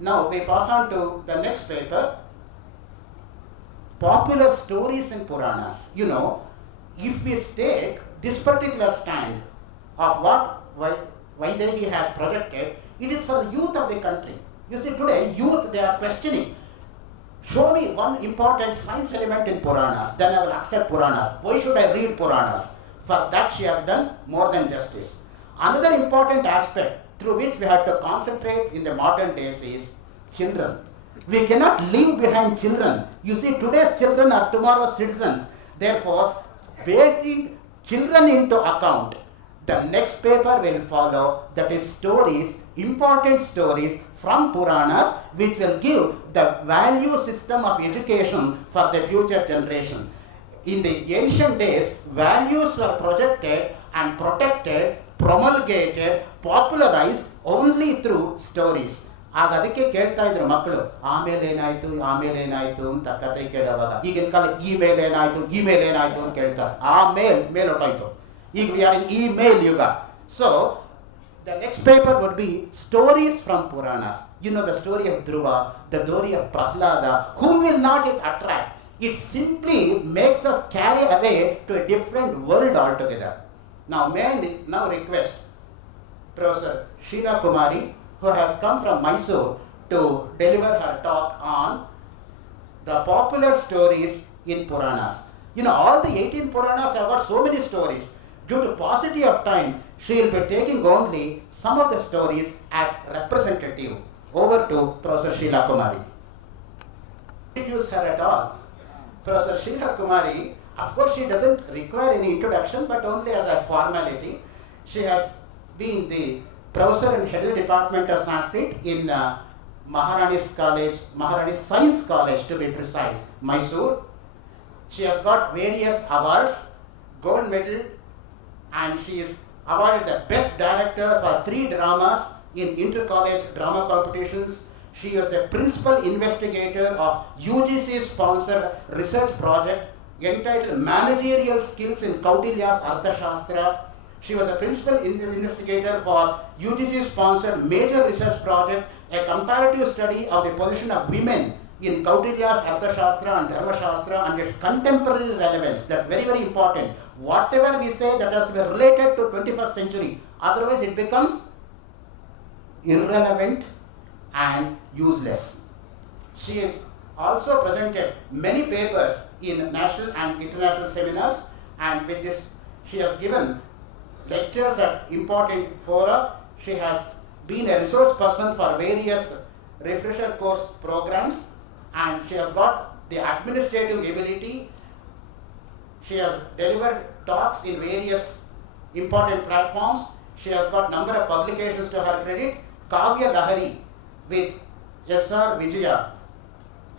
Now we pass on to the next paper, popular stories in Puranas. You know, if we take this particular stand of what Vaidehi has projected, it is for the youth of the country. You see, today youth, they are questioning. Show me one important science element in Puranas, then I will accept Puranas. Why should I read Puranas? For that she has done more than justice. Another important aspect through which we have to concentrate in the modern days is children. We cannot leave behind children. You see, today's children are tomorrow's citizens. Therefore, taking children into account, the next paper will follow, that is stories, important stories from Puranas, which will give the value system of education for the future generation. In the ancient days, values were projected and protected, promulgated, popularized only through stories. ಆಗ ಅದಕ್ಕೆ ಕೇಳ್ತಾ ಇದ್ರು ಮಕ್ಕಳು, ಆಮೇಲೆ ಏನಾಯ್ತು ಅಂತ ಕತೆ ಕೇಳುವಾಗ. ಈಗಿನ ಕಾಲ ಇಮೇಲ್ ಏನಾಯ್ತು ಅಂತ ಕೇಳ್ತಾರೆ. ಮೇಲ್ ಹೊರಟಾಯ್ತು. ಈಗ ವಿ ಆರ್ ಇನ್ ಇಮೇಲ್ ಯುಗ. So the next paper would be stories from Puranas. You know the story of Dhruva, the story of Prahlada. Whom will not it attract? It simply makes us carry away to a different world altogether. Now may I now request Professor Sheila Kumari, who has come from Mysore, to deliver her talk on the popular stories in Puranas. You know, all the 18 Puranas have got so many stories. Due to paucity of time, she will be taking only some of the stories as representative. Over to Professor Sheila Kumari. Introduce her at all. Professor Sheila Kumari, of course she doesn't require any introduction, but only as a formality. She has been the professor and head of the Department of Sanskrit in Maharani's Science College to be precise, Mysore. She has got various awards, gold medal, and she is awarded the best director for 3 dramas in inter-college drama competitions. She was the principal investigator of UGC sponsored research project entitled Managerial Skills in Kautilya's Arthashastra. She was a principal investigator for UGC sponsored major research project, a comparative study of the position of women in Kautilya's Arthashastra and Dharmashastra and its contemporary relevance. That's very, very important. Whatever we say that has to be related to 21st century, otherwise it becomes irrelevant and useless. She has also presented many papers in national and international seminars, and with this she has given lectures at important fora. She has been a resource person for various refresher course programs, and she has got the administrative ability. She has delivered talks in various important platforms. She has got number of publications to her credit. Kavya Lahari with S.R. Vijaya,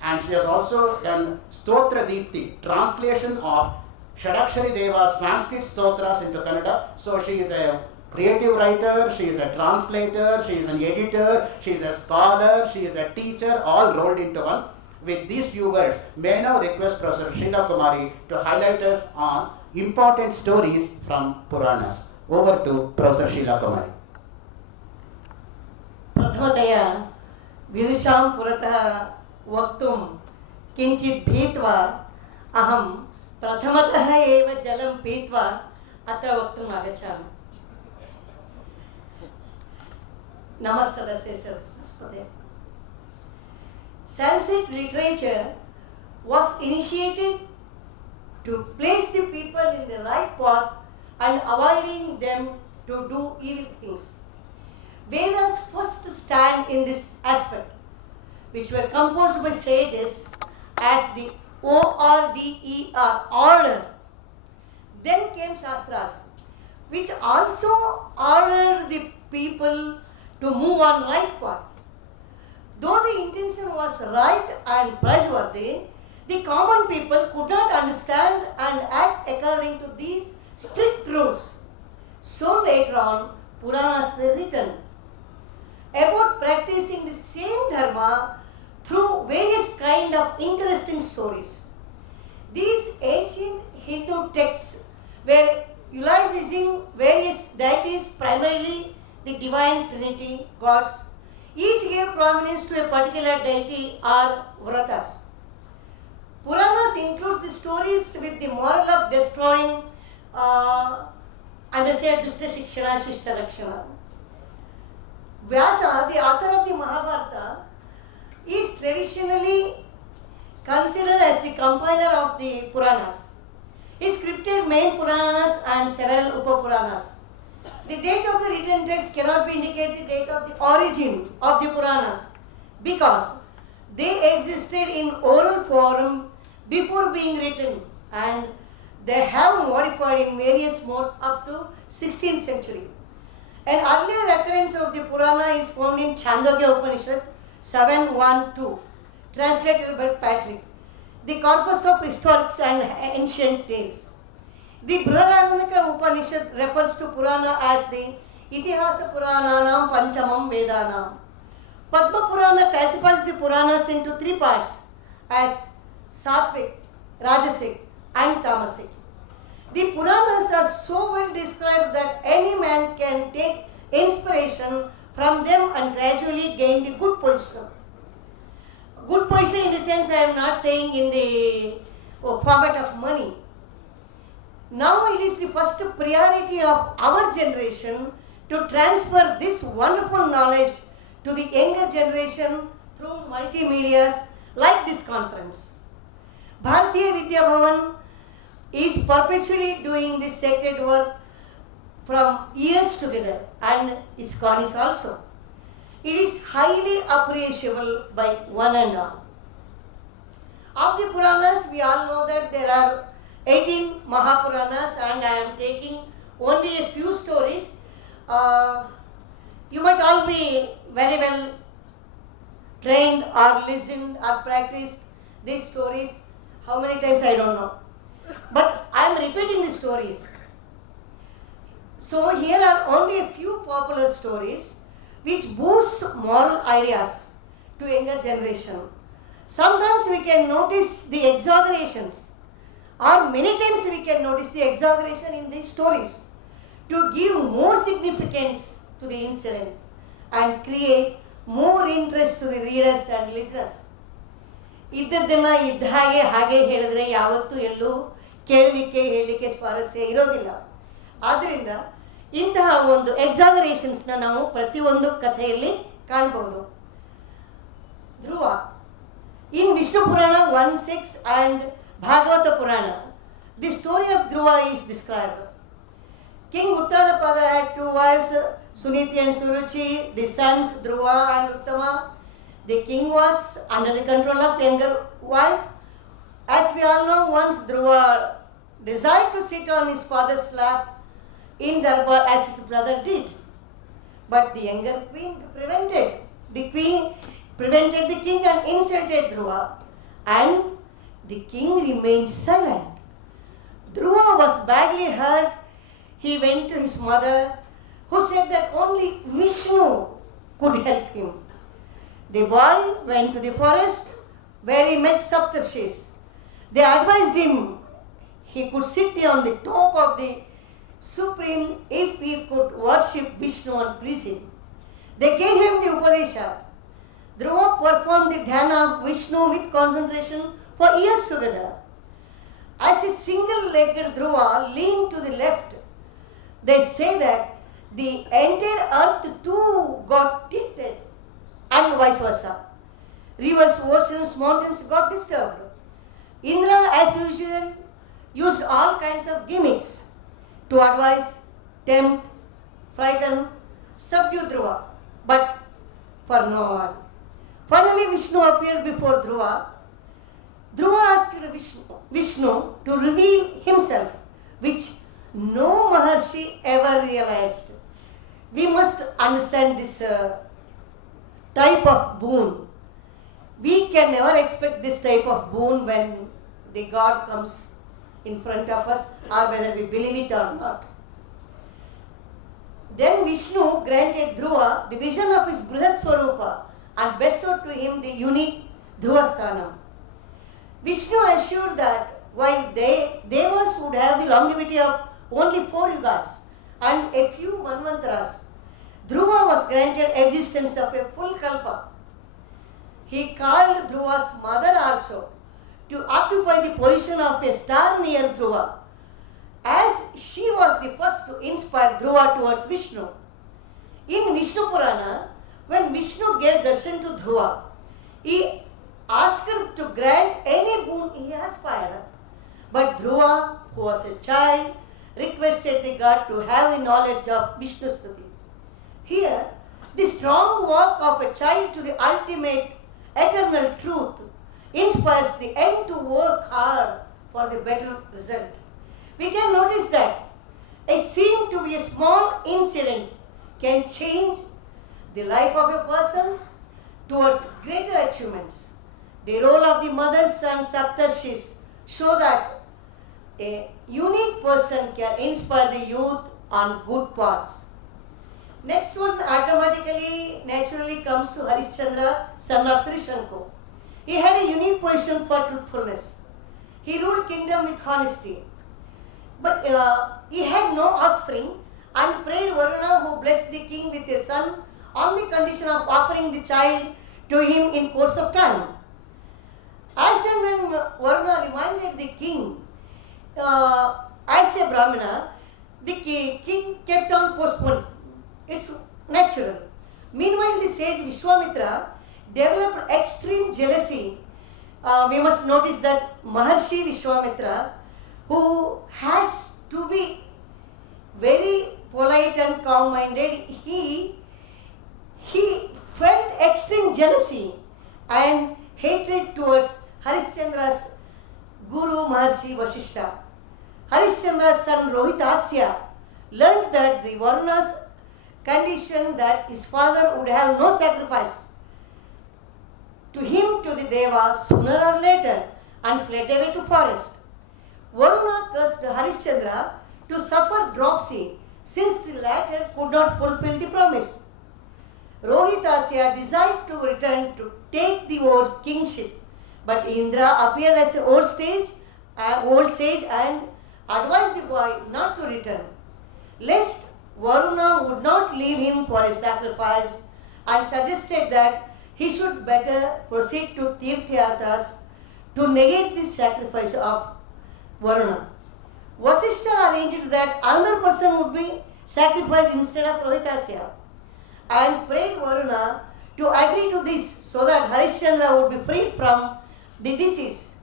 and she has also done Stotra Deepti, translation of Shadakshari Deva's Sanskrit Stotras into Kannada. So she is a creative writer, she is a translator, she is an editor, she is a scholar, she is a teacher, all rolled into one. With these few words, may I now request Professor Sheila Kumari to highlight us on important stories from Puranas. Over to Professor Sheila Kumari. प्रथमतया विदुषां पुरतः वक्तुं किञ्चित् भीत्वा अहं प्रथमतः एव जलं पीत्वा अत्र वक्तुम् आगच्छामि. नमस्ते Saraswati. Sanskrit literature was initiated to place the people in the right path and avoiding them to do evil things. Vedas first stand in this aspect, which were composed by sages as the order. Then came Shastras, which also ordered the people to move on right path. Though the intention was right and praiseworthy, the common people could not understand and act according to these strict rules. So later on, Puranas were written about practicing the same dharma through various kind of interesting stories. These ancient Hindu texts were utilizing various deities, primarily the divine trinity gods, Each gave prominence to a particular deity or vratas. Puranas includes the stories with the moral of destroying Dushta Shikshana, Shishta Rakshana. Vyasa, the author of the Mahabharata, is traditionally considered as the compiler of the Puranas. He scripted main Puranas and several Upa-Puranas. The date of the written text cannot be indicate the date of the origin of the Puranas because they existed in oral form before being written and they have modified in various modes up to 16th century. An earlier occurrence of the Purana is found in Chandogya Upanishad 7.1.2, translated by Patrick, the corpus of historics and ancient tales. The Brihadaranyaka Upanishad refers to Purana as the Itihasa Purananam Panchamam Vedanam. Padma Purana classifies the Puranas into three parts as Sattvic, Rajasic and Tamasic. The Puranas are so well described that any man can take inspiration from them and gradually gain the good position. Good position in the sense I am not saying in the format of money. Now it is the first priority of our generation to transfer this wonderful knowledge to the younger generation through multimedia like this conference. Bharatiya Vidya Bhavan is perpetually doing this sacred work from years together and ISKCON is also. It is highly appreciable by one and all. Of the Puranas, we all know that there are 18 Mahapuranas and I am taking only a few stories. You might all be very well trained or listened or practiced these stories. How many times I don't know. But I am repeating the stories. So here are only a few popular stories which boost moral ideas to younger generation. Sometimes we can notice the exaggerations or many times we can notice the exaggeration in these stories to give more significance to the incident and create more interest to the readers and listeners. ಇದ್ದದ್ದನ್ನ ಇದ್ದ ಹಾಗೆ ಹೇಳಿದ್ರೆ ಯಾವತ್ತೂ ಎಲ್ಲೂ ಕೇಳಲಿಕ್ಕೆ ಹೇಳಲಿಕ್ಕೆ ಸ್ವಾರಸ್ಯ ಇರೋದಿಲ್ಲ. ಆದ್ದರಿಂದ ಇಂತಹ ಒಂದು ಎಕ್ಸಾಗರೇಷನ್ಸ್ನ ನಾವು ಪ್ರತಿಯೊಂದು ಕಥೆಯಲ್ಲಿ ಕಾಣಬಹುದು. ಧ್ರುವ ಇನ್ ವಿಷ್ಣು ಪುರಾಣ 1.6 and Bhagavata Purana, the story of Dhruva is described. King Uttarapada had two wives, Suniti and Suruchi, the sons Dhruva and Uttama. The king was under the control of younger wife. As we all know, once Dhruva desired to sit on his father's lap in Darbar as his brother did. But the younger queen prevented. The queen prevented the king and insulted Dhruva. And the king remained silent. Dhruva was badly hurt. He went to his mother, who said that only Vishnu could help him. The boy went to the forest where he met Saptarshis. They advised him he could sit on the top of the Supreme if he could worship Vishnu and please him. They gave him the Upadesha. Dhruva performed the dhyana of Vishnu with concentration for years together. As a single-legged Dhruva leaned to the left, they say that the entire earth too got tilted and vice versa. Rivers, oceans, mountains got disturbed. Indra, as usual, used all kinds of gimmicks to advise, tempt, frighten, subdue Dhruva, but for no one. Finally, Vishnu appeared before Dhruva. Dhruva asked Vishnu to reveal himself, which no Maharshi ever realized. We must understand this type of boon. We can never expect this type of boon when the God comes in front of us or whether we believe it or not. Then Vishnu granted Dhruva the vision of his Brihat Swarupa and bestowed to him the unique Dhruvasthanam. Vishnu assured that while Devas would have the longevity of only 4 yugas and a few manvantaras, Dhruva was granted existence of a full kalpa. He called Dhruva's mother also to occupy the position of a star near Dhruva, as she was the first to inspire Dhruva towards Vishnu. In Vishnu Purana, when Vishnu gave darshan to Dhruva, he asked her to grant any boon he aspired. But Dhruva, who was a child, requested the god to have the knowledge of Vishnu Stuti. Here, the strong walk of a child to the ultimate eternal truth inspires the end to work hard for the better result. We can notice that a seem to be a small incident can change the life of a person towards greater achievements. The role of the mothers and saptarshis show that a unique person can inspire the youth on good paths. Next one automatically, naturally comes to Harishchandra, son of Trishanku. He had a unique position for truthfulness. He ruled kingdom with honesty. But he had no offspring and prayed Varuna, who blessed the king with a son on the condition of offering the child to him in course of time. As and when Varuna reminded the king, as a Brahmana, the king kept on postponing. It's natural. Meanwhile, the sage Vishwamitra developed extreme jealousy. We must notice that Maharshi Vishwamitra, who has to be very polite and calm-minded, he felt extreme jealousy and hatred towards Harishchandra's Guru Maharshi Vasishta. Harishchandra's son Rohitasya learnt that the Varuna's condition that his father would have no sacrifice to him to the Deva sooner or later and fled away to forest. Varuna cursed Harishchandra to suffer dropsy since the latter could not fulfill the promise. Rohitasya desired to return to take the old kingship, but Indra appeared as an old sage and advised the boy not to return, lest Varuna would not leave him for a sacrifice, and suggested that he should better proceed to Tirthyatras to negate the sacrifice of Varuna. Vasishta arranged that another person would be sacrificed instead of Rohitasya and prayed Varuna to agree to this so that Harishchandra would be freed from the disease.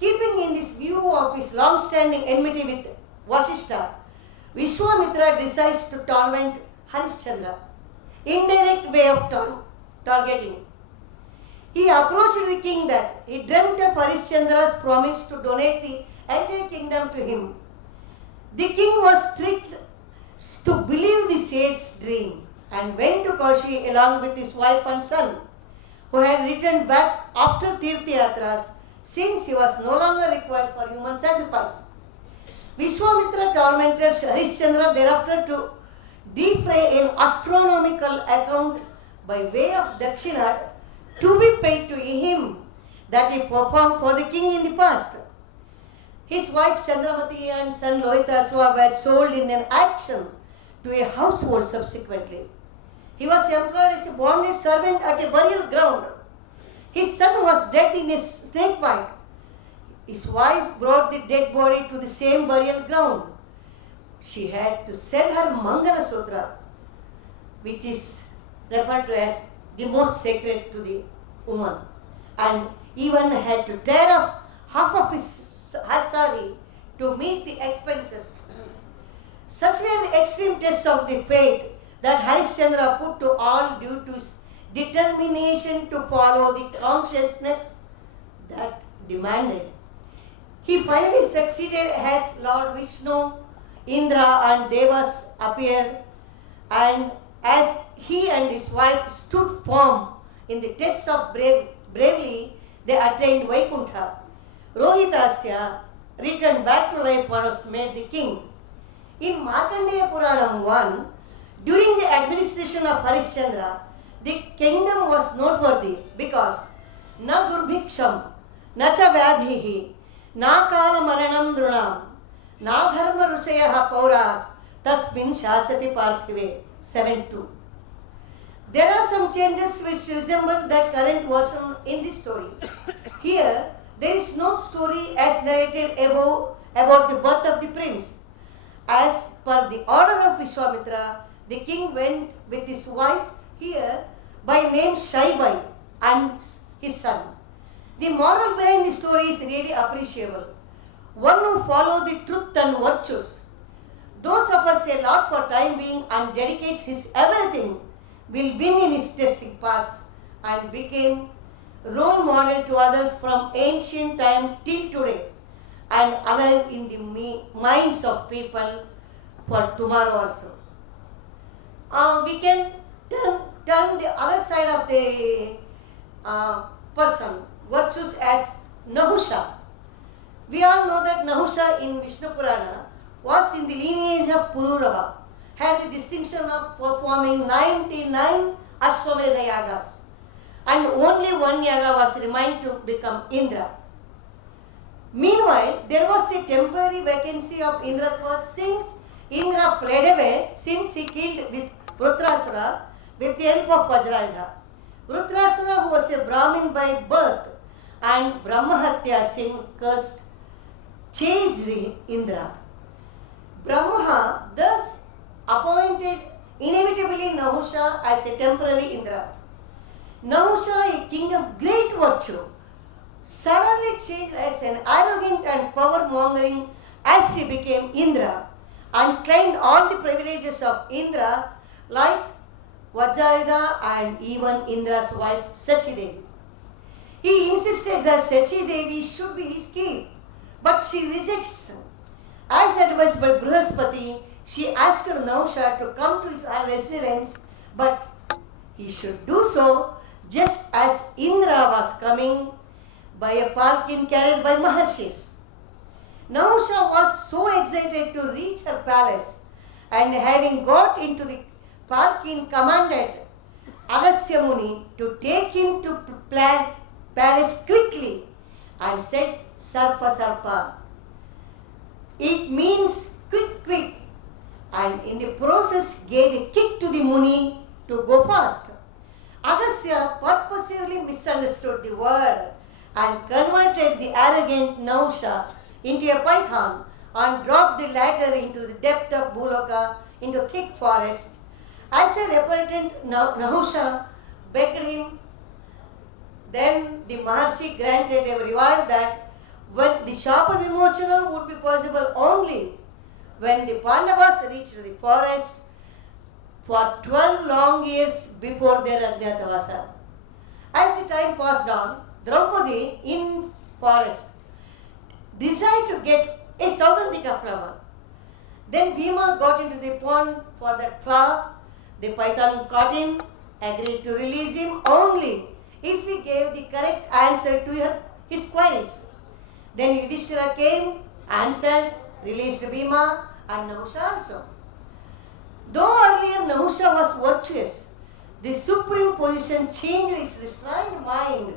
Keeping in this view of his long-standing enmity with Vasishta, Vishwamitra decides to torment Harishchandra. Indirect way of targeting. He approached the king that he dreamt of Harishchandra's promise to donate the entire kingdom to him. The king was tricked to believe the sage's dream and went to Kaushi along with his wife and son, who had returned back after Tirthyatras since he was no longer required for human sacrifice. Vishwamitra tormented Harishchandra thereafter to defray an astronomical account by way of dakshina to be paid to him that he performed for the king in the past. His wife Chandramati and son Lohitaswa were sold in an action to a household subsequently. He was employed as a bonded servant at a burial ground. His son was dead in a snake bite. His wife brought the dead body to the same burial ground. She had to sell her Mangala Sutra, which is referred to as the most sacred to the woman, and even had to tear off half of her sari to meet the expenses. Such were the extreme tests of the fate that Harishchandra put to all due to his determination to follow the consciousness that demanded. He finally succeeded as Lord Vishnu, Indra and Devas appeared, and as he and his wife stood firm in the test of bravery, they attained Vaikuntha. Rohitasya returned back to life and was made the king. In Markandeya Puranam 1, during the administration of Harishchandra, the kingdom was noteworthy because na durbhiksham, na cha vyadhihi, na kala maranam drunam, na dharma ruchayaha pauras, tasmin shasati parthive 7:2. There are some changes which resemble the current version in this story. Here, there is no story as narrated about the birth of the prince. As per the order of Vishwamitra, the king went with his wife here by name Shaibai and his son. The moral behind the story is really appreciable. One who follows the truth and virtues, those of us a lot for time being and dedicates his everything, will win in his testing paths and became role model to others from ancient time till today and alive in the minds of people for tomorrow also. We can turn the other side of the person, virtues, as Nahusha. We all know that Nahusha in Vishnu Purana was in the lineage of Pururava, had the distinction of performing 99 Ashwamedha yagas, and only one yaga was remained to become Indra. Meanwhile, there was a temporary vacancy of Indratva since Indra fled away since he killed with Vrutrasura with the help of Vajrayudha. Vrutrasura, who was a Brahmin by birth and Brahmahatya sin cursed, chased Indra. Brahma thus appointed inevitably Nahusha as a temporary Indra. Nahusha, a king of great virtue, suddenly changed as an arrogant and power-mongering as he became Indra and claimed all the privileges of Indra like Vajrayudha and even Indra's wife Sachidevi. He insisted that Sachidevi should be his queen, but she rejects him. As advised by Brihaspati, she asked Nahusha to come to his residence, but he should do so just as Indra was coming by a palkin carried by Maharshis. Nahusha was so excited to reach her palace, and having got into the palkin, commanded Agastya Muni to take him to palace quickly and said, Sarpa Sarpa. It means quick, and in the process gave a kick to the Muni to go fast. Agastya purposely misunderstood the word and converted the arrogant Nahusha into a python and dropped the latter into the depth of Bhuloka into thick forest. As a repentant Nahusha begged him, then the Maharshi granted a revival that when the Shapa Vimochana would be possible only when the Pandavas reached the forest for 12 long years before their Ajnatavasa. As the time passed on, Draupadi in forest desired to get a Saugandhika flower. Then Bhima got into the pond for that flower. The python caught him, agreed to release him only if he gave the correct answer to his queries. Then Yudhishthira came, answered, released Bhima and Nahusha also. Though earlier Nahusha was virtuous, the supreme position changed his restrained mind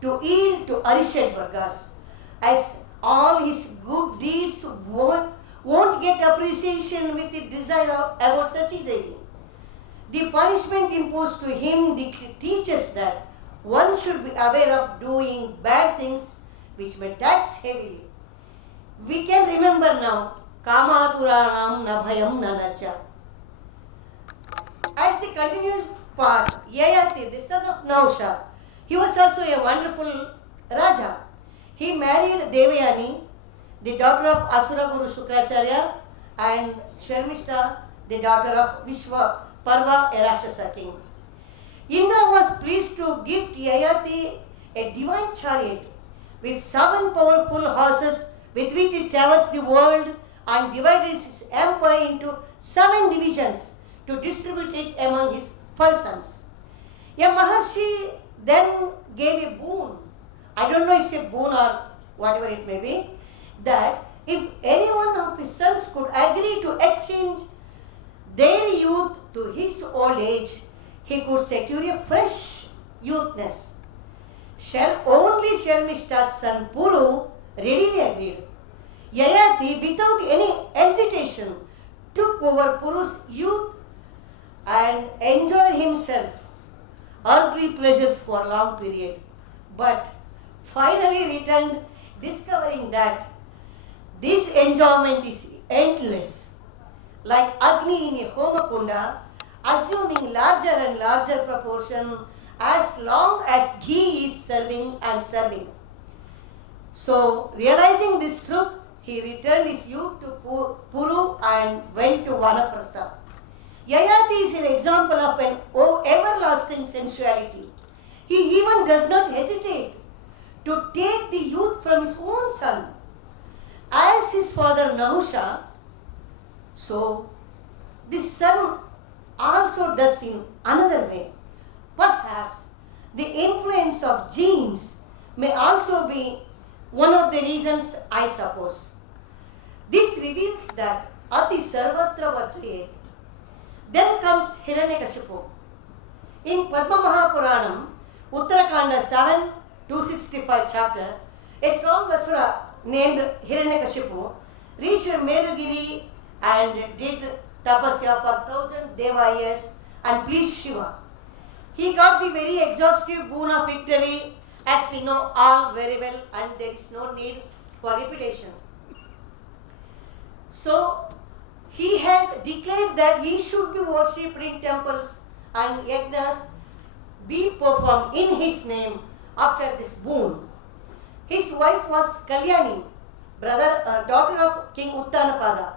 to yield to Arishad Vargas, as all his good deeds won't get appreciation with the desire about Sachidevi. The punishment imposed to him teaches that one should be aware of doing bad things which may tax heavily. We can remember now, Kamaturanam na bhayam na lajja. As the continuous part, Yayati, the son of Nahusha, he was also a wonderful Raja. He married Devayani, the daughter of Asura Guru Shukracharya, and Sharmishta, the daughter of Vishwa Parva, a Rakshasa king. Indra was pleased to gift Yayati a divine chariot with 7 powerful horses with which it travels the world and divided his empire into 7 divisions to distribute it among his 5 sons. A Maharshi then gave a boon, I don't know if it's a boon or whatever it may be, that if any one of his sons could agree to exchange their youth to his old age, he could secure a fresh youthness. Only Sharmishta's son Puru readily agreed. Yayati, without any hesitation, took over Puru's youth and enjoyed himself earthly pleasures for a long period, but finally returned discovering that this enjoyment is endless, like Agni in a Homakunda, assuming larger and larger proportion as long as ghee is serving and serving. So, realizing this truth, he returned his youth to Puru and went to Vanaprastha. Yayati is an example of an everlasting sensuality. He even does not hesitate to take the youth from his own son. As his father Nahusha, so this son also does in another way. Perhaps the influence of genes may also be one of the reasons, I suppose. This reveals that Ati Sarvatra Vajayet. Then comes Hiranyakashipu. In Padma Mahapuranam, Uttarakanda 7, 265 chapter, a strong asura named Hiranyakashipu reached Medagiri and did tapasya for 1,000 deva years and pleased Shiva. He got the very exhaustive boon of victory, as we know all very well, and there is no need for repetition. So, he had declared that he should be worshipped in temples and yajnas be performed in his name after this boon. His wife was Kalyani, daughter of King Uttanapada,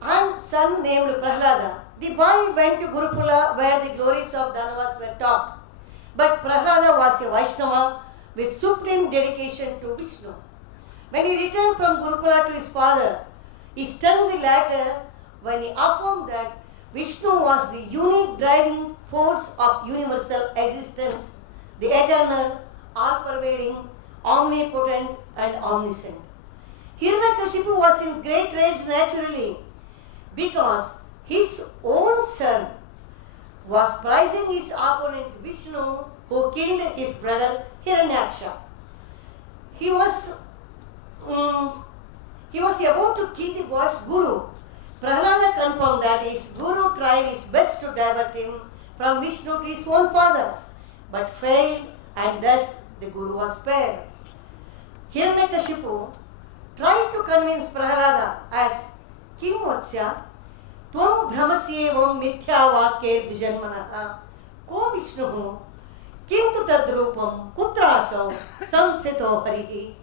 and son named Prahlada. The boy went to Gurukula where the glories of Danavas were taught. But Prahlada was a Vaishnava with supreme dedication to Vishnu. When he returned from Gurukula to his father, he stunned the latter when he affirmed that Vishnu was the unique driving force of universal existence, the eternal, all-pervading, omnipotent and omniscient. Hiranyakashipu was in great rage naturally because his own son was praising his opponent Vishnu, who killed his brother Hiranyaksha. He was about to kill the boy's guru. Prahlada confirmed that his guru tried his best to divert him from Vishnu to his own father, but failed, and thus the guru was spared. Hiranyakashipu tried to convince Prahlada as Kim Vatsya, Tvam Brahmasyevam Mithya Vakye Vijanmanaha Ko Vishnuhu Kintu Tadrupam Kutrasau Samsito Harihi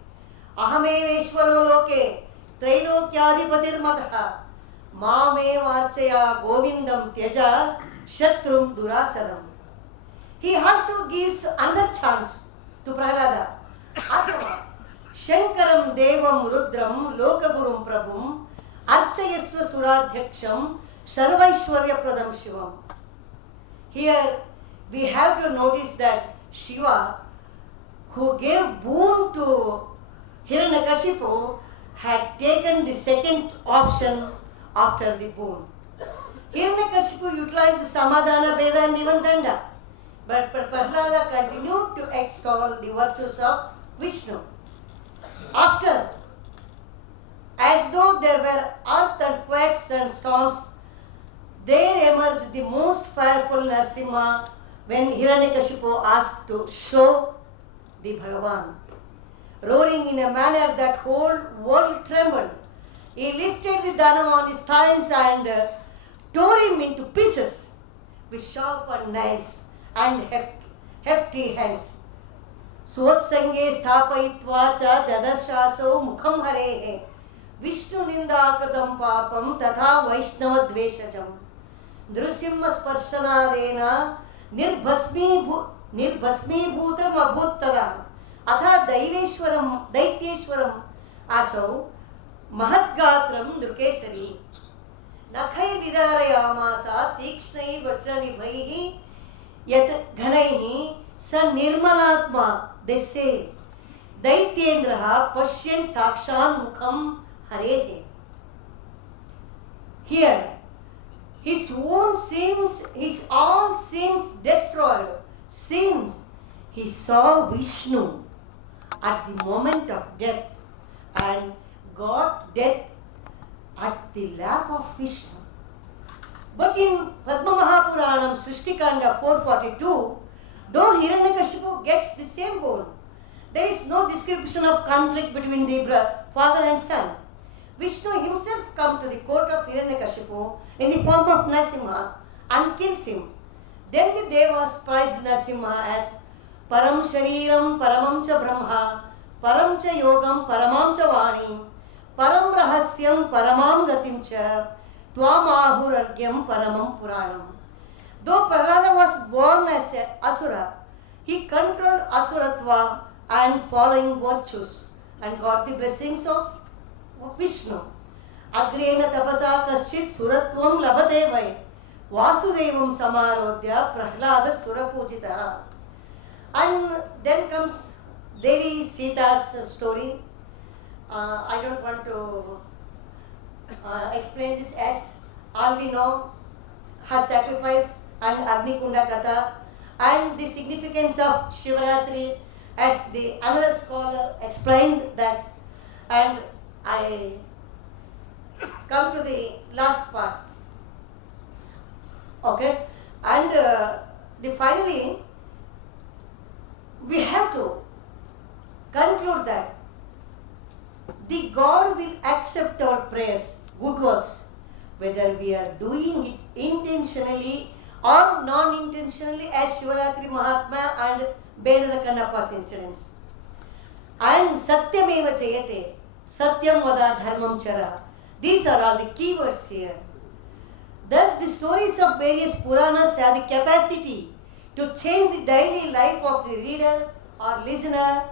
Ahameveshwaro Loke Trailokyadipatir Mataha Mame Varchaya Govindam Tyaja Shatrum Durasaram. He also gives another chance to Prahlada. Atma Shankaram Devam Rudram Lokagurum Prabhum Archayasva Suradhyaksham Sarvaishwarya Pradam Shivam. Here we have to notice that Shiva, who gave boon to Hiranyakashipu, had taken the second option after the boon. Hiranyakashipu utilized the Samadhana, Veda and even Danda, but Prahlada continued to extol the virtues of Vishnu. After, as though there were earth and quakes and storms, there emerged the most powerful Narasimha when Hiranyakashipu asked to show the Bhagavan. Roaring in a manner that whole world trembled, he lifted the Danava on his thighs and tore him into pieces with sharpened knives and hefty hands. Swatsange sthapayitva cha dadarshasau mukham harehe Vishnu nindakadam papam tatha Vaishnava dveshajam Nrusimha sparshanadena nirbhasmi bhutam abhuttada atha daityeshwaram asau mahatgatram drukesari nakhai vidarayamasa tikshnai vajranibhaihi yat ghanaihi sa nirmalatma. They say Daityendraha Pashyan Sakshan Mukham Harete. Here, his own sins, his all sins destroyed, sins, he saw Vishnu at the moment of death and got death at the lap of Vishnu. But in Padma Mahapuranam, Srishtikanda 442, though Hiranyakashipu gets the same goal, there is no description of conflict between the father and son. Vishnu himself comes to the court of Hiranyakashipu in the form of Narasimha and kills him. Then the Devas prized Narasimha as Param Shariram Paramam Cha Brahma, Param Cha Yogam Paramam Cha Vani, Param Rahasyam Paramam Gatim Cha, Tvamahuragyam Paramam Puranam. Though Prahlada was born as an Asura, he controlled Asuratva and following virtues and got the blessings of Vishnu. Agrena tapasa kaschit suratvam labate vai Vasudevam samarodhya Prahlada surapujita. And then comes Devi Sita's story. I don't want to explain this, as all we know her sacrifice and Agni Kunda Katha and the significance of Shivaratri, as the another scholar explained that. And I come to the last part. Okay, and finally we have to conclude that the God will accept our prayers, good works, whether we are doing it intentionally or non-intentionally, as Shivaratri Mahatma and Bedana Kannappa's incidents. And Satyameva Jayate, Satyam Vada Dharmam Chara. These are all the keywords here. Thus, the stories of various Puranas have the capacity to change the daily life of the reader or listener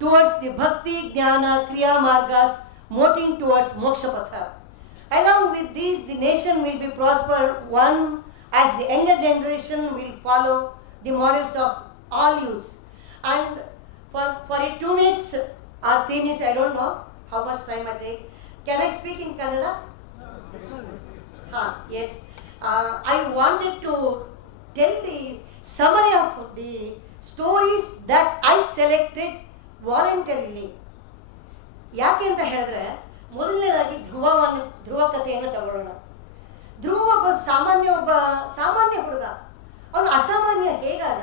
towards the Bhakti, Jnana, Kriya Margas, moting towards Moksha Patha. Along with these, the nation will be prospered, one, as the younger generation will follow the models of all youths. And for 2 minutes or 3 minutes, I don't know how much time I take. Can I speak in Kannada? Yes. I wanted to tell the summary of the stories that I selected voluntarily. ಯಾಕೆ ಅಂತ ಹೇಳಿದ್ರೆ, ಮೊದಲನೇದಾಗಿ ಧ್ರುವ ಕಥೆಯನ್ನು ತಗೊಳ್ಳೋಣ. ಧ್ರುವ ಒಬ್ಬ ಸಾಮಾನ್ಯ ಹುಡುಗ. ಅವನು ಅಸಾಮಾನ್ಯ ಹೇಗಾದ?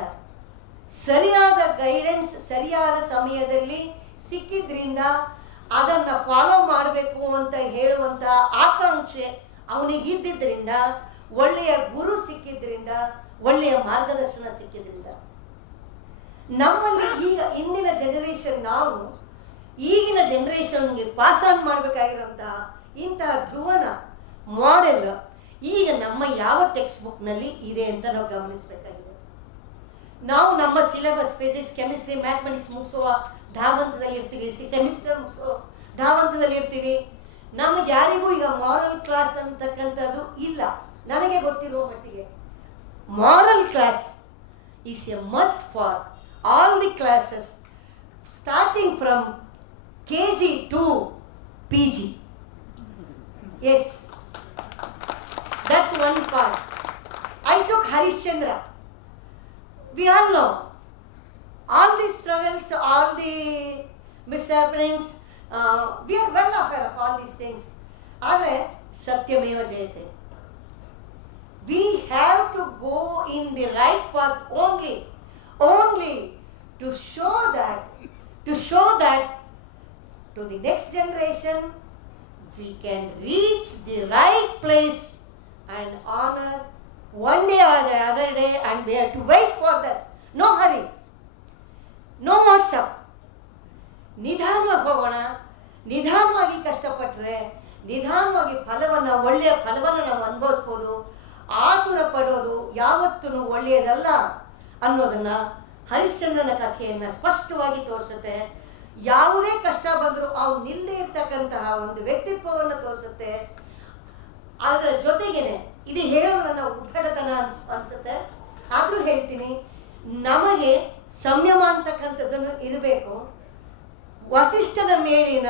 ಸರಿಯಾದ ಗೈಡೆನ್ಸ್ ಸರಿಯಾದ ಸಮಯದಲ್ಲಿ ಸಿಕ್ಕಿದ್ರಿಂದ ಅದನ್ನು ಫಾಲೋ ಮಾಡಬೇಕು ಅಂತ ಹೇಳುವಂಥ ಆಕಾಂಕ್ಷೆ ಅವನಿಗಿದ್ದರಿಂದ, ಒಳ್ಳೆಯ ಗುರು ಸಿಕ್ಕಿದ್ರಿಂದ, ಒಳ್ಳೆಯ ಮಾರ್ಗದರ್ಶನ ಸಿಕ್ಕಿದ್ರಿಂದ. ನಮ್ಮಲ್ಲಿ ಈಗ ಇಂದಿನ ಜನರೇಷನ್, ನಾವು ಈಗಿನ ಜನರೇಷನ್ಗೆ ಪಾಸ್ ಆನ್ ಮಾಡಬೇಕಾಗಿರೋಂತಹ ಇಂತಹ ಧ್ರುವನ ಮಾಡೆಲ್ ಈಗ ನಮ್ಮ ಯಾವ ಟೆಕ್ಸ್ಟ್ ಬುಕ್ನಲ್ಲಿ ಇದೆ ಅಂತ ನಾವು ಗಮನಿಸಬೇಕಾಗಿದೆ. ನಾವು ನಮ್ಮ ಸಿಲೆಬಸ್ ಫಿಸಿಕ್ಸ್, ಕೆಮಿಸ್ಟ್ರಿ, ಮ್ಯಾಥಮೆಟಿಕ್ಸ್ ಮುಗಿಸುವ ಧಾವಂತದಲ್ಲಿ ಇರ್ತೀವಿ, ಸೆಮಿಸ್ಟರ್ ಮುಗಿಸೋ ಧಾವಂತದಲ್ಲಿ ಇರ್ತೀವಿ. ನಮಗೆ ಯಾರಿಗೂ ಈಗ ಮಾರಲ್ ಕ್ಲಾಸ್ ಅಂತಕ್ಕಂಥದ್ದು ಇಲ್ಲ. ನನಗೆ ಗೊತ್ತಿರುವ ಮಟ್ಟಿಗೆ moral class is A must for all the classes starting from KG to PG. Yes, that's one part. I took Harishchandra. We all know all the struggles, all the mishappenings. We are well aware of all these things. ಆದರೆ Satyameva Jayate. We have to go in the right path only to show that to the next generation we can reach the right place and honor one day or the other day, and we have to wait for this. No hurry, no WhatsApp. ನಿಧಾನವಾಗಿ ಹೋಗೋಣ. ನಿಧಾನವಾಗಿ ಕಷ್ಟಪಟ್ಟರೆ ನಿಧಾನವಾಗಿ ಒಳ್ಳೆಯ ಫಲವನ್ನು ನಾವು ಅನುಭವಿಸ್ಬೋದು. ಆತುರ ಪಡೋದು ಯಾವತ್ತೂ ಒಳ್ಳೆಯದಲ್ಲ ಅನ್ನೋದನ್ನ ಹರಿಶ್ಚಂದ್ರನ ಕಥೆಯನ್ನು ಸ್ಪಷ್ಟವಾಗಿ ತೋರಿಸುತ್ತೆ. ಯಾವುದೇ ಕಷ್ಟ ಬಂದರೂ ಅವ್ನು ನಿಲ್ಲದೆ ಇರ್ತಕ್ಕಂತಹ ಒಂದು ವ್ಯಕ್ತಿತ್ವವನ್ನು ತೋರಿಸುತ್ತೆ. ಅದರ ಜೊತೆಗೇನೆ ಇದು ಹೇಳೋದು ನನ್ನ ಉದ್ದಟತನ ಅನಿಸುತ್ತೆ, ಆದರೂ ಹೇಳ್ತೀನಿ, ನಮಗೆ ಸಂಯಮ ಅಂತಕ್ಕಂಥದ್ದನ್ನು ಇರಬೇಕು. ವಸಿಷ್ಠನ ಮೇಲಿನ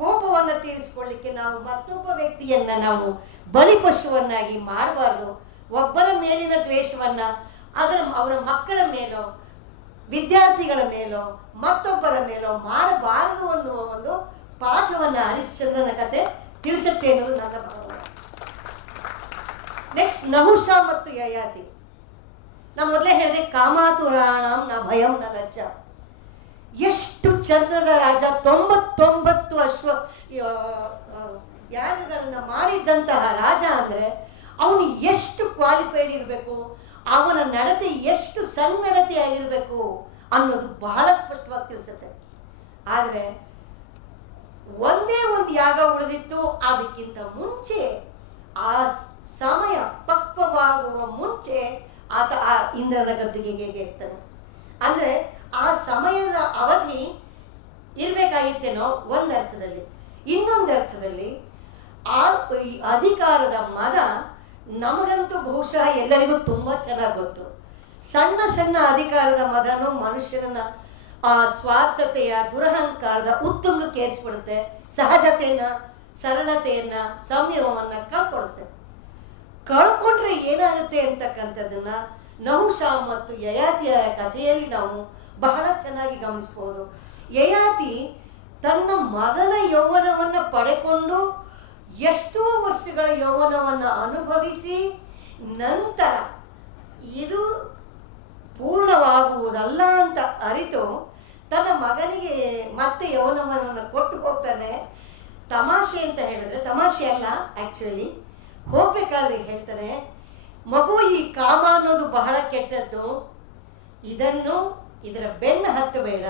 ಕೋಪವನ್ನು ತೀರಿಸಿಕೊಳ್ಳಿಕ್ಕೆ ನಾವು ಮತ್ತೊಬ್ಬ ವ್ಯಕ್ತಿಯನ್ನ ನಾವು ಬಲಿಪಶುವನ್ನಾಗಿ ಮಾಡಬಾರ್ದು. ಒಬ್ಬರ ಮೇಲಿನ ದ್ವೇಷವನ್ನ ಅವರ ಮಕ್ಕಳ ಮೇಲೋ ವಿದ್ಯಾರ್ಥಿಗಳ ಮೇಲೋ ಮತ್ತೊಬ್ಬರ ಮೇಲೋ ಮಾಡಬಾರದು ಅನ್ನುವ ಒಂದು ಪಾಠವನ್ನು ಹರಿಶ್ಚಂದ್ರನ ಕತೆ ತಿಳಿಸುತ್ತೆ ಎನ್ನುವುದು ನನ್ನ ಭಾವನೆ. ನೆಕ್ಸ್ಟ್ ನಹುಷ ಮತ್ತು ಯಯಾತಿ. ನಾ ಮೊದಲೇ ಹೇಳಿದೆ ಕಾಮಾತುರಾಣಂ ನ ಭಯಂ ನ ಲಜ್ಜ. ಎಷ್ಟು ಚಂದದ ರಾಜ, 99 ಯಾಗಗಳನ್ನ ಮಾಡಿದ್ದಂತಹ ರಾಜ ಅಂದ್ರೆ ಅವನು ಎಷ್ಟು ಕ್ವಾಲಿಫೈಡ್ ಇರಬೇಕು, ಅವನ ನಡತೆ ಎಷ್ಟು ಸನ್ನಡತೆ ಆಗಿರಬೇಕು ಅನ್ನೋದು ಬಹಳ ಸ್ಪಷ್ಟವಾಗಿ ತಿಳಿಸುತ್ತೆ. ಆದರೆ ಒಂದೇ ಒಂದು ಯಾಗ ಉಳಿದಿತ್ತು, ಅದಕ್ಕಿಂತ ಮುಂಚೆ ಆ ಸಮಯ ಪಕ್ವವಾಗುವ ಮುಂಚೆ ಆತ ಆ ಇಂದ್ರನ ಗದ್ದುಗೆಗೆ ಇರ್ತಾನೆ. ಅಂದ್ರೆ ಆ ಸಮಯದ ಅವಧಿ ಇರ್ಬೇಕಾಗಿತ್ತೇನೋ ಒಂದರ್ಥದಲ್ಲಿ. ಇನ್ನೊಂದು ಅರ್ಥದಲ್ಲಿ ಆ ಅಧಿಕಾರದ ಮದ ನಮಗಂತೂ ಬಹುಶಃ ಎಲ್ಲರಿಗೂ ತುಂಬಾ ಚೆನ್ನಾಗಿ ಗೊತ್ತು. ಸಣ್ಣ ಸಣ್ಣ ಅಧಿಕಾರದ ಮದನು ಮನುಷ್ಯರನ್ನ ಆ ಸ್ವಾರ್ಥತೆಯ ದುರಹಂಕಾರದ ಉತ್ತುಂಗಕ್ಕೇರಿಸ್ಬಿಡುತ್ತೆ, ಸಹಜತೆಯನ್ನ, ಸರಳತೆಯನ್ನ, ಸಂಯಮವನ್ನ ಕಳ್ಕೊಡುತ್ತೆ. ಕಳ್ಕೊಂಡ್ರೆ ಏನಾಗುತ್ತೆ ಅಂತಕ್ಕಂಥದ್ದನ್ನ ನಹುಷ ಮತ್ತು ಯಯಾತಿಯ ಕಥೆಯಲ್ಲಿ ನಾವು ಬಹಳ ಚೆನ್ನಾಗಿ ಗಮನಿಸಬಹುದು. ಯಯಾತಿ ತನ್ನ ಮಗನ ಯೌವನವನ್ನ ಪಡೆಕೊಂಡು ಎಷ್ಟೋ ವರ್ಷಗಳ ಯೌವನವನ್ನ ಅನುಭವಿಸಿ ನಂತರ ಇದು ಪೂರ್ಣವಾಗುವುದಲ್ಲ ಅಂತ ಅರಿತು ತನ್ನ ಮಗನಿಗೆ ಮತ್ತೆ ಯೌವನವನ್ನು ಕೊಟ್ಟು ಹೋಗ್ತಾನೆ. ತಮಾಷೆ ಅಂತ ಹೇಳಿದ್ರೆ, ತಮಾಷೆ ಅಲ್ಲ ಆಕ್ಚುಲಿ, ಹೋಗ್ಬೇಕಾದ್ರೆ ಹೇಳ್ತಾನೆ, ಮಗು ಈ ಕಾಮ ಅನ್ನೋದು ಬಹಳ ಕೆಟ್ಟದ್ದು, ಇದರ ಬೆನ್ನು ಹತ್ತಬೇಡ.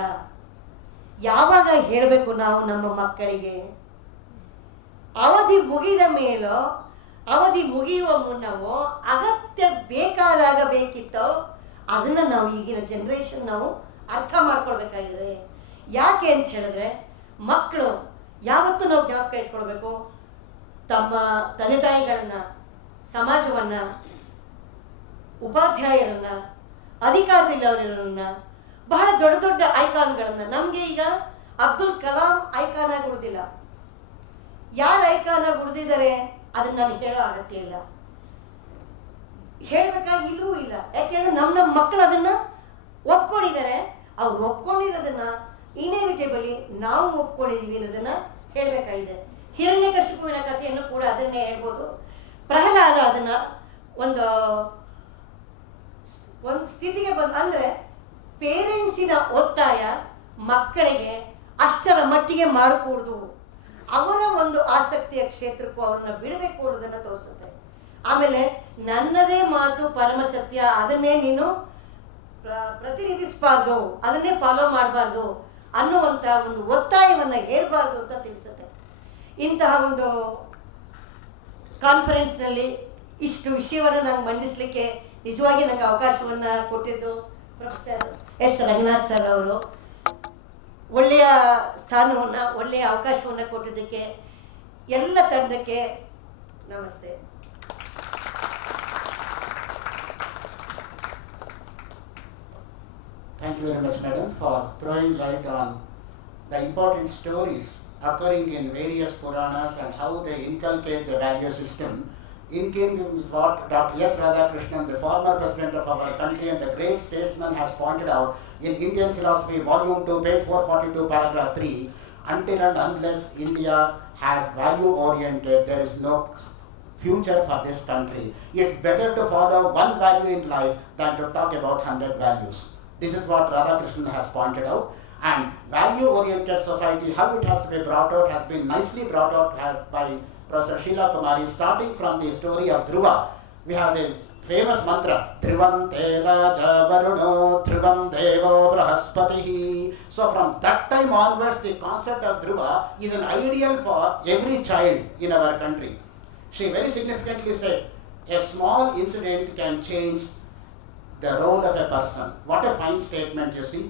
ಯಾವಾಗ ಹೇಳಬೇಕು ನಾವು ನಮ್ಮ ಮಕ್ಕಳಿಗೆ? ಅವಧಿ ಮುಗಿದ ಮೇಲೋ ಅವಧಿ ಮುಗಿಯುವ ಮುನ್ನವೋ ಅಗತ್ಯ ಬೇಕಾದಾಗ ಬೇಕಿತ್ತೋ ಅದನ್ನ ನಾವು ಈಗಿನ ಜನರೇಷನ್ ನಾವು ಅರ್ಥ ಮಾಡ್ಕೊಳ್ಬೇಕಾಗಿದೆ. ಯಾಕೆ ಅಂತ ಹೇಳಿದ್ರೆ, ಮಕ್ಕಳು ಯಾವತ್ತೂ ನಾವು ಜ್ಞಾಪಕ ಇಟ್ಕೊಳ್ಬೇಕು, ತಮ್ಮ ತಂದೆ ತಾಯಿಗಳನ್ನ, ಸಮಾಜವನ್ನ, ಉಪಾಧ್ಯಾಯರನ್ನ, ಅಧಿಕಾರದಿಲ್ಲವರನ್ನ, ಬಹಳ ದೊಡ್ಡ ದೊಡ್ಡ ಐಕಾನ್ಗಳನ್ನ. ನಮ್ಗೆ ಈಗ ಅಬ್ದುಲ್ ಕಲಾಂ ಐಕಾನ್ ಆಗಿ ಉಳಿದಿಲ್ಲ. ಯಾರು ಐಕಾನ್ ಆಗಿ ಉಳಿದಿದ್ದಾರೆ ಅದನ್ನ ನಾನು ಹೇಳೋ ಅಗತ್ಯ ಇಲ್ಲ, ಹೇಳ್ಬೇಕಾಗಿ ಇಲ್ಲೂ ಇಲ್ಲ. ಯಾಕೆಂದ್ರೆ ನಮ್ಮ ಮಕ್ಕಳು ಅದನ್ನ ಒಪ್ಕೊಂಡಿದ್ದಾರೆ. ಅವ್ರು ಒಪ್ಕೊಂಡಿರೋದನ್ನ ಇನ್ಎವಿಟೇಬಲಿ ನಾವು ಒಪ್ಕೊಂಡಿದೀವಿ ಅನ್ನೋದನ್ನ ಹೇಳ್ಬೇಕಾಗಿದೆ. ಹಿರಣ್ಯಕಶಿಪುವಿನ ಕಥೆಯನ್ನು ಕೂಡ ಅದನ್ನೇ ಹೇಳ್ಬೋದು. ಪ್ರಹ್ಲಾದ ಅದನ್ನ ಒಂದು ಸ್ಥಿತಿಗೆ ಅಂದ್ರೆ ಪೇರೆಂಟ್ಸಿನ ಒತ್ತಾಯ ಮಕ್ಕಳಿಗೆ ಅಷ್ಟರ ಮಟ್ಟಿಗೆ ಮಾಡಕೂಡದು, ಅವರ ಒಂದು ಆಸಕ್ತಿಯ ಕ್ಷೇತ್ರಕ್ಕೂ ಅವ್ರನ್ನ ಬಿಡಬೇಕು ಅನ್ನೋದನ್ನ ತೋರಿಸುತ್ತೆ. ಆಮೇಲೆ ನನ್ನದೇ ಮಾತು ಪರಮ ಸತ್ಯ, ಅದನ್ನೇ ನೀನು ಪ್ರತಿನಿಧಿಸಬಾರ್ದು, ಅದನ್ನೇ ಫಾಲೋ ಮಾಡಬಾರ್ದು ಅನ್ನುವಂತ ಒಂದು ಒತ್ತಾಯವನ್ನ ಹೇರಬಾರ್ದು ಅಂತ ತಿಳಿಸುತ್ತೆ. ಇಂತಹ ಒಂದು ಕಾನ್ಫರೆನ್ಸ್ ನಲ್ಲಿ ಇಷ್ಟು ವಿಷಯವನ್ನ ನಂಗೆ ಮಂಡಿಸ್ಲಿಕ್ಕೆ ನಿಜವಾಗಿ ನಂಗೆ ಅವಕಾಶವನ್ನ ಕೊಟ್ಟಿದ್ದು ಪ್ರೊಫೆಸರ್ ಎಸ್ ರಂಗನಾಥ್ ಸರ್ ಅವರು. ಒಳ್ಳೆಯ ಸ್ಥಾನವನ್ನ, ಒಳ್ಳೆಯ ಅವಕಾಶವನ್ನ ಕೊಟ್ಟಿದ್ದಕ್ಕೆ ಎಲ್ಲ ತಂಡಕ್ಕೆ ನಮಸ್ತೆ. Thank you very much, madam, for throwing light on the important stories occurring in various Puranas and how they inculcate the value system. In keeping with what Dr. S. Radhakrishnan, the former president of our country and the great statesman, has pointed out in Indian Philosophy, Volume 2, page 442, paragraph 3, until and unless India has value-oriented, there is no future for this country. It's better to follow one value in life than to talk about 100 values. This is what Radhakrishnan has pointed out. And value-oriented society, how it has to be brought out, has been nicely brought out by Professor Sheila Kumari, starting from the story of Dhruva. We have the famous mantra, Dhruvante Raja Varuno Dhruvam Devo Brahaspatihi. So from that time onwards, the concept of Dhruva is an ideal for every child in our country. She very significantly said, a small incident can change the role of a person. What a fine statement, you see.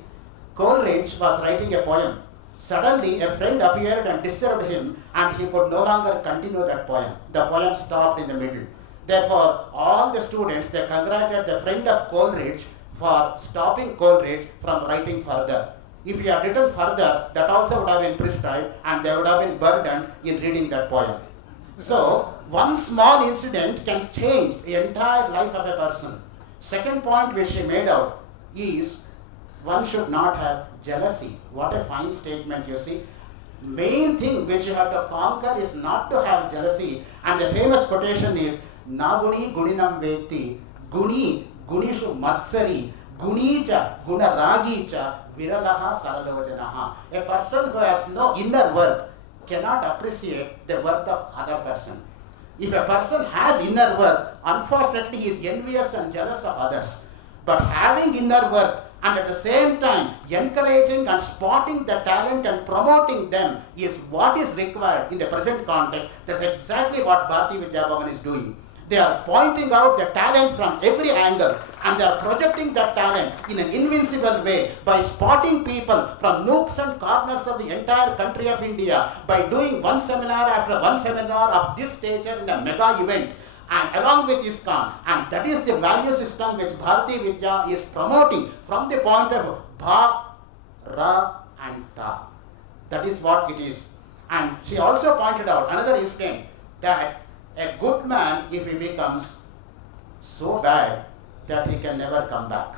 Coleridge was writing a poem. Suddenly, a friend appeared and disturbed him, and he could no longer continue that poem. The poem stopped in the middle. Therefore, all the students, they congratulated the friend of Coleridge for stopping Coleridge from writing further. If he had written further, that also would have been prescribed, and they would have been burdened in reading that poem. So, one small incident can change the entire life of a person. Second point which she made out is, one should not have jealousy. What a fine statement, you see. Main thing which you have to conquer is not to have jealousy. And the famous quotation is, Naguni Guninam Veti, Guni Gunishu Matsari, Gunija Gunaragicha, Viralaha Saradojanaha. A person who has no inner worth cannot appreciate the worth of other person. If a person has inner worth, unfortunately he is envious and jealous of others. But having inner worth and at the same time encouraging and spotting the talent and promoting them is what is required in the present context. That's exactly what Bharati Vidya Bhavan is doing. They are pointing out the talent from every angle and they are projecting that talent in an invincible way by spotting people from nooks and corners of the entire country of India, by doing one seminar after one seminar of this stature in a mega event, and along with ISKCON. And that is the value system which Bharati Vidya is promoting from the point of Bha, Ra and Ta. That is what it is. And she also pointed out another instant that a good man, if he becomes so bad that he can never come back.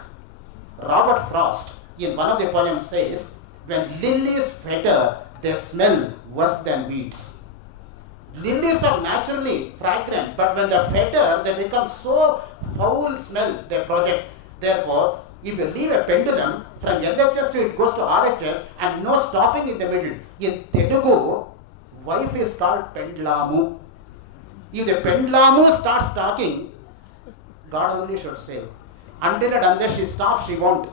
Robert Frost in one of the poems says, when lilies fetter, they smell worse than weeds. Lilies are naturally fragrant, but when they fetter, they become so foul smell they project. Therefore, if you leave a pendulum from LHS to it goes to RHS and no stopping in the middle, in Telugu, wife is called pendlamu. If the pendlamu starts talking, God only should save. Until and unless she stops, she won't.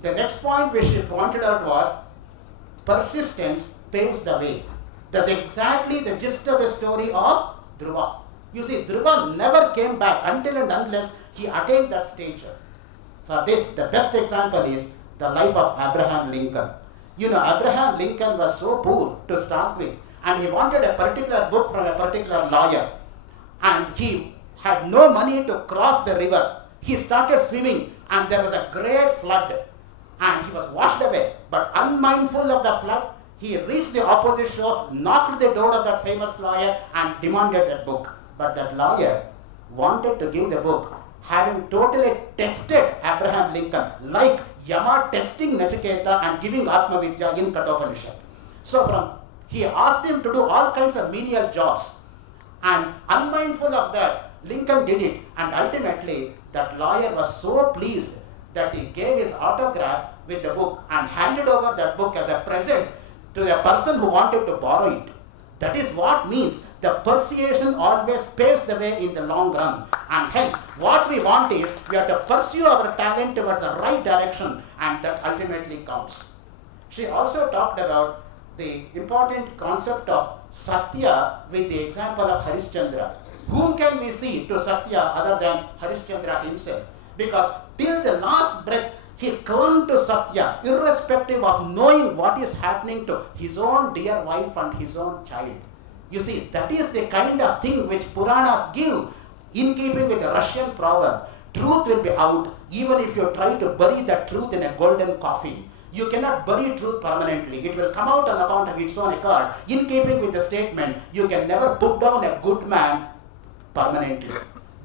The next point which she pointed out was persistence paves the way. That's exactly the gist of the story of Dhruva. You see, Dhruva never came back until and unless he attained that stature. For this, the best example is the life of Abraham Lincoln. You know, Abraham Lincoln was so poor to start with, and he wanted a particular book from a particular lawyer. And he had no money to cross the river. He started swimming, and there was a great flood, and he was washed away. But unmindful of the flood, he reached the opposite shore, knocked the door of that famous lawyer and demanded that book. But that lawyer wanted to give the book, having totally tested Abraham Lincoln, like Yama testing Nachiketa and giving Atma Vidya in Kathopanishad. So he asked him to do all kinds of menial jobs. And unmindful of that, Lincoln did it. And ultimately, that lawyer was so pleased that he gave his autograph with the book and handed over that book as a present to the person who wanted to borrow it. That is what means the persuasion always paves the way in the long run. And hence, what we want is we have to pursue our talent towards the right direction, and that ultimately counts. She also talked about the important concept of Satya with the example of Harishchandra. Whom can we see to Satya other than Harishchandra himself? Because till the last breath, he clung to Satya, irrespective of knowing what is happening to his own dear wife and his own child. You see, that is the kind of thing which Puranas give in keeping with the Russian proverb. Truth will be out even if you try to bury that truth in a golden coffin. You cannot bury truth permanently. It will come out on account of its own accord. In keeping with the statement, you can never put down a good man permanently.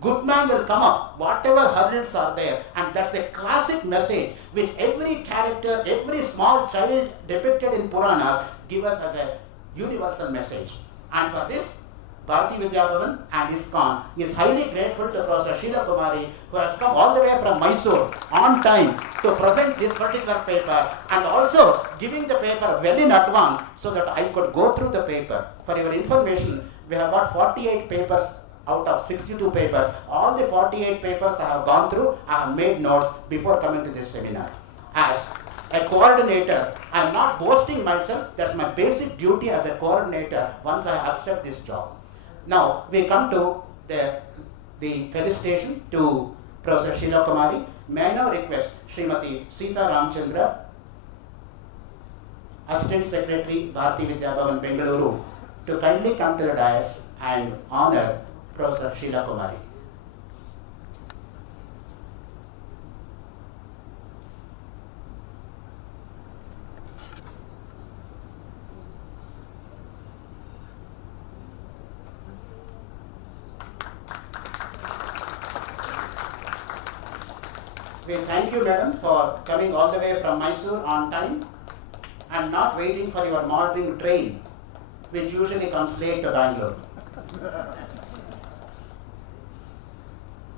Good man will come up, whatever hurdles are there, and that's the classic message which every character, every small child depicted in Puranas give us as a universal message. And for this, Bharati Vidya Bhavan and ISKCON is highly grateful to Professor Sheila Kumari, who has come all the way from Mysore on time to present this particular paper, and also giving the paper well in advance so that I could go through the paper. For your information, we have got 48 papers out of 62 papers. All the 48 papers I have gone through, I have made notes before coming to this seminar. As a coordinator, I am not boasting myself, that's my basic duty as a coordinator once I accept this job. Now, we come to the felicitation to Professor Sheila Kumari. May I now request Srimati Sita Ramchandra, Assistant Secretary, Bharati Vidya Bhavan, Bengaluru, to kindly come to the dais and honor Professor Sheila Kumari. We thank you, madam, for coming all the way from Mysore on time and not waiting for your morning train, which usually comes late to Bangalore.